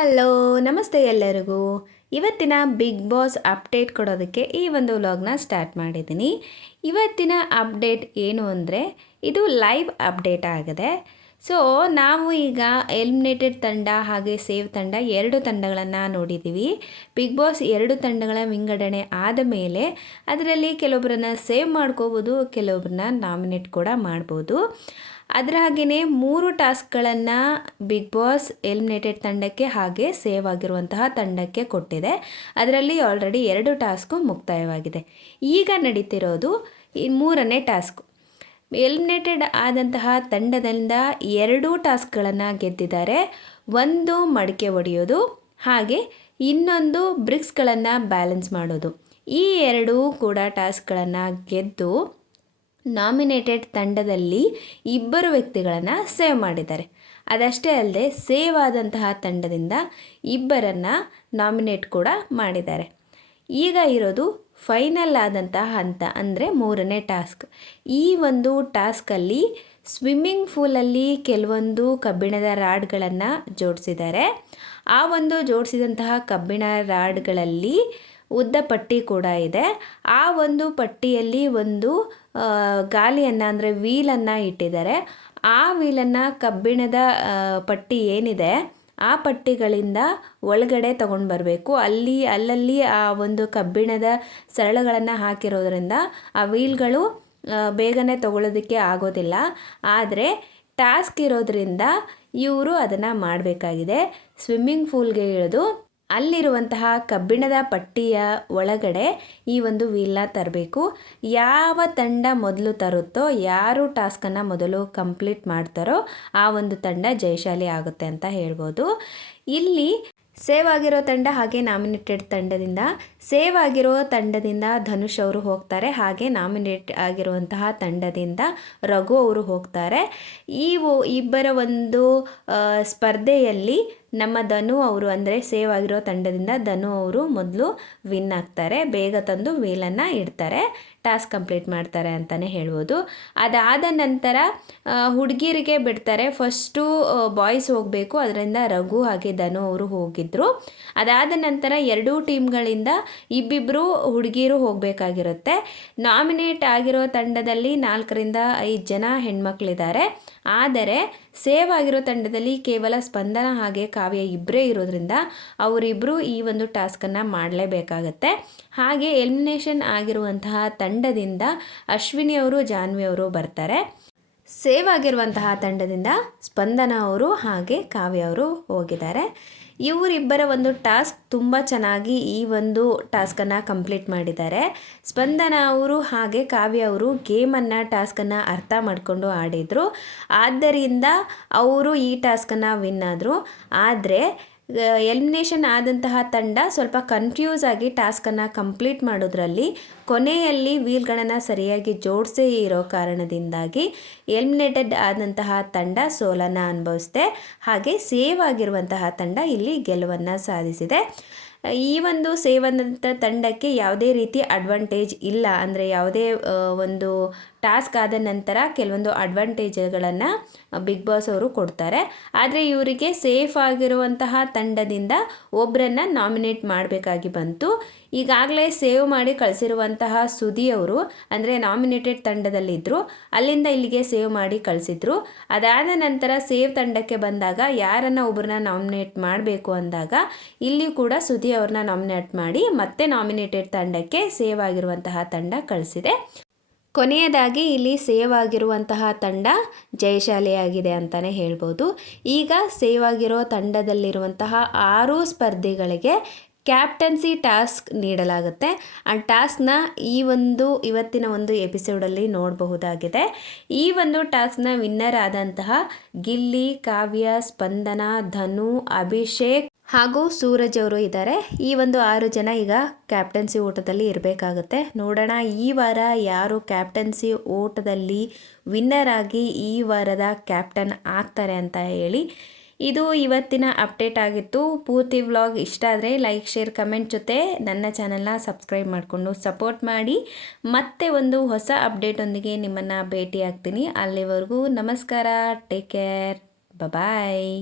Hello ನಮಸ್ತೆ ಎಲ್ಲರಿಗೂ. ಇವತ್ತಿನ ಬಿಗ್ ಬಾಸ್ ಅಪ್ಡೇಟ್ ಕೊಡೋದಕ್ಕೆ ಈ ಒಂದು ವ್ಲಾಗ್ನ ಸ್ಟಾರ್ಟ್ ಮಾಡಿದ್ದೀನಿ. ಇವತ್ತಿನ ಅಪ್ಡೇಟ್ ಏನು ಅಂದರೆ ಇದು ಲೈವ್ ಅಪ್ಡೇಟ್ ಆಗಿದೆ. ಸೊ ನಾವು ಈಗ ಎಲಿಮಿನೇಟೆಡ್ ತಂಡ ಹಾಗೆ ಸೇವ್ ತಂಡ ಎರಡು ತಂಡಗಳನ್ನು ನೋಡಿದ್ದೀವಿ. ಬಿಗ್ ಬಾಸ್ ಎರಡು ತಂಡಗಳ ವಿಂಗಡಣೆ ಆದ ಮೇಲೆ ಅದರಲ್ಲಿ ಕೆಲವೊಬ್ಬರನ್ನ ಸೇವ್ ಮಾಡ್ಕೋಬೋದು, ಕೆಲವೊಬ್ಬರನ್ನ ನಾಮಿನೇಟ್ ಕೂಡ ಮಾಡ್ಬೋದು. ಅದರ ಹಾಗೆಯೇ 3 ಟಾಸ್ಕ್ಗಳನ್ನು ಬಿಗ್ ಬಾಸ್ ಎಲಿಮಿನೇಟೆಡ್ ತಂಡಕ್ಕೆ ಹಾಗೆ ಸೇವ್ ಆಗಿರುವಂತಹ ತಂಡಕ್ಕೆ ಕೊಟ್ಟಿದೆ. ಅದರಲ್ಲಿ ಆಲ್ರೆಡಿ 2 ಟಾಸ್ಕು ಮುಕ್ತಾಯವಾಗಿದೆ. ಈಗ ನಡೀತಿರೋದು ಈ 3ನೇ ಟಾಸ್ಕು. ಎಲಿಮಿನೇಟೆಡ್ ಆದಂತಹ ತಂಡದಿಂದ 2 ಟಾಸ್ಕ್ಗಳನ್ನು ಗೆದ್ದಿದ್ದಾರೆ. ಒಂದು ಮಡಿಕೆ ಒಡೆಯೋದು ಹಾಗೆ ಇನ್ನೊಂದು ಬ್ರಿಕ್ಸ್ಗಳನ್ನು ಬ್ಯಾಲೆನ್ಸ್ ಮಾಡೋದು. ಈ 2 ಕೂಡ ಟಾಸ್ಕ್ಗಳನ್ನು ಗೆದ್ದು ನಾಮಿನೇಟೆಡ್ ತಂಡದಲ್ಲಿ 2 ವ್ಯಕ್ತಿಗಳನ್ನು ಸೇವ್ ಮಾಡಿದ್ದಾರೆ. ಅದಷ್ಟೇ ಅಲ್ಲದೆ ಸೇವ್ ಆದಂತಹ ತಂಡದಿಂದ 2 ನಾಮಿನೇಟ್ ಕೂಡ ಮಾಡಿದ್ದಾರೆ. ಈಗ ಇರೋದು ಫೈನಲ್ ಆದಂತಹ ಹಂತ ಅಂದರೆ 3ನೇ ಟಾಸ್ಕ್. ಈ ಒಂದು ಟಾಸ್ಕಲ್ಲಿ ಸ್ವಿಮ್ಮಿಂಗ್ ಪೂಲಲ್ಲಿ ಕೆಲವೊಂದು ಕಬ್ಬಿಣದ ರಾಡ್ಗಳನ್ನು ಜೋಡಿಸಿದ್ದಾರೆ. ಆ ಒಂದು ಜೋಡಿಸಿದಂತಹ ಕಬ್ಬಿಣ ರಾಡ್ಗಳಲ್ಲಿ ಉದ್ದ ಪಟ್ಟಿ ಕೂಡ ಇದೆ. ಆ ಒಂದು ಪಟ್ಟಿಯಲ್ಲಿ ಒಂದು ಗಾಲಿಯನ್ನು ಅಂದರೆ ವೀಲನ್ನು ಇಟ್ಟಿದ್ದಾರೆ. ಆ ವೀಲನ್ನು ಕಬ್ಬಿಣದ ಪಟ್ಟಿ ಏನಿದೆ ಆ ಪಟ್ಟಿಗಳಿಂದ ಒಳಗಡೆ ತಗೊಂಡು ಬರಬೇಕು. ಅಲ್ಲಲ್ಲಿ ಆ ಒಂದು ಕಬ್ಬಿಣದ ಸರಳುಗಳನ್ನು ಹಾಕಿರೋದ್ರಿಂದ ಆ ವೀಲ್ಗಳು ಬೇಗನೆ ತಗೊಳ್ಳೋದಕ್ಕೆ ಆಗೋದಿಲ್ಲ. ಆದರೆ ಟಾಸ್ಕ್ ಇರೋದ್ರಿಂದ ಇವರು ಅದನ್ನು ಮಾಡಬೇಕಾಗಿದೆ. ಸ್ವಿಮ್ಮಿಂಗ್ ಪೂಲ್ಗೆ ಇಳಿದು ಅಲ್ಲಿರುವಂತಹ ಕಬ್ಬಿಣದ ಪಟ್ಟಿಯ ಒಳಗಡೆ ಈ ಒಂದು ವೀಲ್ನ ತರಬೇಕು. ಯಾವ ತಂಡ ಮೊದಲು ತರುತ್ತೋ, ಯಾರು ಟಾಸ್ಕನ್ನು ಮೊದಲು ಕಂಪ್ಲೀಟ್ ಮಾಡ್ತಾರೋ ಆ ಒಂದು ತಂಡ ಜಯಶಾಲಿ ಆಗುತ್ತೆ ಅಂತ ಹೇಳ್ಬೋದು. ಇಲ್ಲಿ ಸೇವ್ ಆಗಿರೋ ತಂಡ ಹಾಗೆ ನಾಮಿನೇಟೆಡ್ ತಂಡದಿಂದ ಸೇವ್ ಆಗಿರೋ ತಂಡದಿಂದ ಧನುಷ್ ಅವರು ಹೋಗ್ತಾರೆ. ಹಾಗೆ ನಾಮಿನೇಟ್ ಆಗಿರುವಂತಹ ತಂಡದಿಂದ ರಘು ಅವರು ಹೋಗ್ತಾರೆ. ಈ ಇಬ್ಬರ ಒಂದು ಸ್ಪರ್ಧೆಯಲ್ಲಿ ನಮ್ಮ ಧನು ಅವರು ಅಂದರೆ ಸೇವ್ ಆಗಿರೋ ತಂಡದಿಂದ ಧನು ಅವರು ಮೊದಲು ವಿನ್ ಆಗ್ತಾರೆ. ಬೇಗ ತಂದು ವೀಲನ್ನು ಇಡ್ತಾರೆ, ಟಾಸ್ಕ್ ಕಂಪ್ಲೀಟ್ ಮಾಡ್ತಾರೆ ಅಂತಲೇ ಹೇಳ್ಬೋದು. ಅದಾದ ನಂತರ ಹುಡುಗಿರಿಗೆ ಬಿಡ್ತಾರೆ. ಫಸ್ಟು ಬಾಯ್ಸ್ ಹೋಗಬೇಕು, ಅದರಿಂದ ರಘು ಹಾಗೆ ಧನು ಅವರು ಹೋಗಿದ್ದರು. ಅದಾದ ನಂತರ 2 ಟೀಮ್ಗಳಿಂದ ಇಬ್ಬಿಬ್ಬರು ಹುಡುಗಿರು ಹೋಗಬೇಕಾಗಿರುತ್ತೆ. ನಾಮಿನೇಟ್ ಆಗಿರೋ ತಂಡದಲ್ಲಿ 4ರಿಂದ 5 ಜನ ಹೆಣ್ಮಕ್ಳಿದ್ದಾರೆ. ಆದರೆ ಸೇವ್ ಆಗಿರೋ ತಂಡದಲ್ಲಿ ಕೇವಲ ಸ್ಪಂದನ ಹಾಗೆ ಕಾವ್ಯ ಇಬ್ಬರೇ ಇರೋದ್ರಿಂದ ಅವರಿಬ್ಬರು ಈ ಒಂದು ಟಾಸ್ಕನ್ನು ಮಾಡಲೇಬೇಕಾಗತ್ತೆ. ಹಾಗೆ ಎಲಿಮಿನೇಷನ್ ಆಗಿರುವಂತಹ ತಂಡದಿಂದ ಅಶ್ವಿನಿ ಅವರು ಜಾನ್ವಿ ಅವರು ಬರ್ತಾರೆ. ಸೇವ್ ಆಗಿರುವಂತಹ ತಂಡದಿಂದ ಸ್ಪಂದನ ಅವರು ಹಾಗೆ ಕಾವ್ಯ ಅವರು ಹೋಗಿದ್ದಾರೆ. ಇವರಿಬ್ಬರ ಒಂದು ಟಾಸ್ಕ್ ತುಂಬ ಚೆನ್ನಾಗಿ ಈ ಒಂದು ಟಾಸ್ಕನ್ನು ಕಂಪ್ಲೀಟ್ ಮಾಡಿದ್ದಾರೆ. ಸ್ಪಂದನ ಅವರು ಹಾಗೆ ಕಾವ್ಯ ಅವರು ಗೇಮನ್ನು ಟಾಸ್ಕನ್ನು ಅರ್ಥ ಮಾಡಿಕೊಂಡು ಆಡಿದರು. ಆದ್ದರಿಂದ ಅವರು ಈ ಟಾಸ್ಕನ್ನು ವಿನ್ ಆದರು. ಆದರೆ ಎಲಿಮಿನೇಷನ್ ಆದಂತಹ ತಂಡ ಸ್ವಲ್ಪ ಕನ್ಫ್ಯೂಸ್ ಆಗಿ ಟಾಸ್ಕನ್ನು ಕಂಪ್ಲೀಟ್ ಮಾಡೋದ್ರಲ್ಲಿ ಕೊನೆಯಲ್ಲಿ ವೀಲ್ಗಳನ್ನು ಸರಿಯಾಗಿ ಜೋಡಿಸೇ ಇರೋ ಕಾರಣದಿಂದಾಗಿ ಎಲಿಮಿನೇಟೆಡ್ ಆದಂತಹ ತಂಡ ಸೋಲನ್ನು ಅನುಭವಿಸಿದೆ. ಹಾಗೆ ಸೇವ್ ಆಗಿರುವಂತಹ ತಂಡ ಇಲ್ಲಿ ಗೆಲುವನ್ನು ಸಾಧಿಸಿದೆ. ಈ ಒಂದು ಸೇವ್ ಆದಂಥ ತಂಡಕ್ಕೆ ಯಾವುದೇ ರೀತಿ ಅಡ್ವಾಂಟೇಜ್ ಇಲ್ಲ. ಅಂದರೆ ಯಾವುದೇ ಒಂದು ಟಾಸ್ಕ್ ಆದ ನಂತರ ಕೆಲವೊಂದು ಅಡ್ವಾಂಟೇಜ್ಗಳನ್ನು ಬಿಗ್ ಬಾಸ್ ಅವರು ಕೊಡ್ತಾರೆ. ಆದರೆ ಇವರಿಗೆ ಸೇಫ್ ಆಗಿರುವಂತಹ ತಂಡದಿಂದ ಒಬ್ಬರನ್ನು ನಾಮಿನೇಟ್ ಮಾಡಬೇಕಾಗಿ ಬಂತು. ಈಗಾಗಲೇ ಸೇವ್ ಮಾಡಿ ಕಳಿಸಿರುವಂತಹ ಸುದಿ ಅವರು ಅಂದರೆ ನಾಮಿನೇಟೆಡ್ ತಂಡದಲ್ಲಿದ್ದರು, ಅಲ್ಲಿಂದ ಇಲ್ಲಿಗೆ ಸೇವ್ ಮಾಡಿ ಕಳಿಸಿದ್ರು. ಅದಾದ ನಂತರ ಸೇವ್ ತಂಡಕ್ಕೆ ಬಂದಾಗ ಯಾರನ್ನು ಒಬ್ಬರನ್ನ ನಾಮಿನೇಟ್ ಮಾಡಬೇಕು ಅಂದಾಗ ಇಲ್ಲಿ ಕೂಡ ಸುದಿ ಅವ್ರನ್ನ ನಾಮಿನೇಟ್ ಮಾಡಿ ಮತ್ತೆ ನಾಮಿನೇಟೆಡ್ ತಂಡಕ್ಕೆ ಸೇವ್ ಆಗಿರುವಂತಹ ತಂಡ ಕಳಿಸಿದೆ. ಕೊನೆಯದಾಗಿ ಇಲ್ಲಿ ಸೇವ್ ಆಗಿರುವಂತಹ ತಂಡ ಜಯಶಾಲಿಯಾಗಿದೆ ಅಂತಲೇ ಹೇಳ್ಬೋದು. ಈಗ ಸೇವ್ ಆಗಿರೋ ತಂಡದಲ್ಲಿರುವಂತಹ 6 ಸ್ಪರ್ಧಿಗಳಿಗೆ ಕ್ಯಾಪ್ಟನ್ಸಿ ಟಾಸ್ಕ್ ನೀಡಲಾಗುತ್ತೆ. ಆ ಟಾಸ್ಕ್ನ ಇವತ್ತಿನ ಒಂದು ಎಪಿಸೋಡಲ್ಲಿ ನೋಡಬಹುದಾಗಿದೆ. ಈ ಒಂದು ಟಾಸ್ಕ್ನ ವಿನ್ನರ್ ಆದಂತಹ ಗಿಲ್ಲಿ, ಕಾವ್ಯ, ಸ್ಪಂದನ, ಧನು, ಅಭಿಷೇಕ್ ಹಾಗೂ ಸೂರಜ್ ಅವರು ಇದ್ದಾರೆ. ಈ ಒಂದು 6 ಜನ ಈಗ ಕ್ಯಾಪ್ಟನ್ಸಿ ಓಟದಲ್ಲಿ ಇರಬೇಕಾಗುತ್ತೆ. ನೋಡೋಣ ಈ ವಾರ ಯಾರು ಕ್ಯಾಪ್ಟನ್ಸಿ ಓಟದಲ್ಲಿ ವಿನ್ನರ್ ಆಗಿ ಈ ವಾರದ ಕ್ಯಾಪ್ಟನ್ ಆಗ್ತಾರೆ ಅಂತ ಹೇಳಿ. ಇದು ಇವತ್ತಿನ ಅಪ್ಡೇಟ್ ಆಗಿತ್ತು. ಪೂರ್ತಿ ವ್ಲಾಗ್ ಇಷ್ಟ ಆದರೆ ಲೈಕ್, ಶೇರ್, ಕಮೆಂಟ್ ಜೊತೆ ನನ್ನ ಚಾನಲ್ನ ಸಬ್ಸ್ಕ್ರೈಬ್ ಮಾಡಿಕೊಂಡು ಸಪೋರ್ಟ್ ಮಾಡಿ. ಮತ್ತೆ ಒಂದು ಹೊಸ ಅಪ್ಡೇಟೊಂದಿಗೆ ನಿಮ್ಮನ್ನು ಭೇಟಿ ಆಗ್ತೀನಿ. ಅಲ್ಲಿವರೆಗೂ ನಮಸ್ಕಾರ, ಟೇಕ್ ಕೇರ್, ಬಾಯ್.